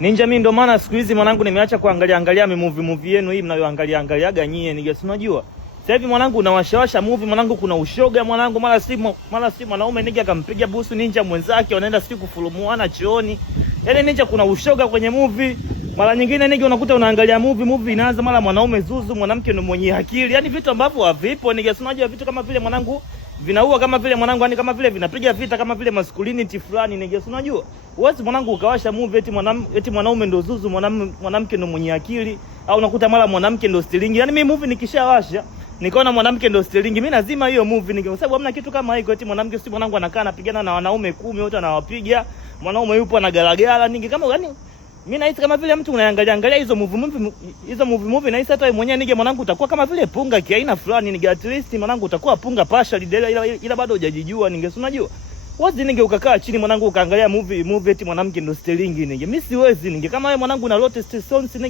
Ninja mimi ndo maana siku hizi mwanangu nimeacha kuangalia movie yenu hii mnayoangaliaga nyie nige, si unajua. Sasa hivi mwanangu unawashawasha movie mwanangu, kuna ushoga mwanangu, mara si mwanaume nige akampiga busu ninja mwenzake, wanaenda siku kufurumuana chooni. Yaani ninja kuna ushoga kwenye movie. Mara nyingine nige unakuta unaangalia movie inaanza mara mwanaume zuzu, mwanamke ndo mwenye akili. Yaani vitu ambavyo havipo nige, si unajua vitu kama vile mwanangu vinaua kama vile mwanangu, yani kama vile vinapiga vita kama vile masculinity fulani nige, si unajua. Uwezi mwanangu ukawasha movie eti mwanaume ndo zuzu, mwanamke ndo mwenye akili, au unakuta mara mwanamke ndo stilingi. Yaani mimi movie nikishawasha nikaona mwanamke ndo stilingi, mimi lazima hiyo movie nige, kwa sababu hamna kitu kama hiko eti mwanamke si mwanangu anakaa anapigana na wanaume 10 wote anawapiga, mwanaume yupo anagalagala nige, kama yani mimi nahisi kama vile mtu unaangalia hizo movie nahisi hata wewe mwenyewe nige mwanangu utakuwa kama vile punga kiaina fulani nige, at least mwanangu utakuwa punga partial ila bado hujajijua nige, unajua. Wazi nige ukakaa chini mwanangu ukaangalia movie eti mwanamke ndo stilingi nige, mimi siwezi nige, kama wewe mwanangu una lote stones nige.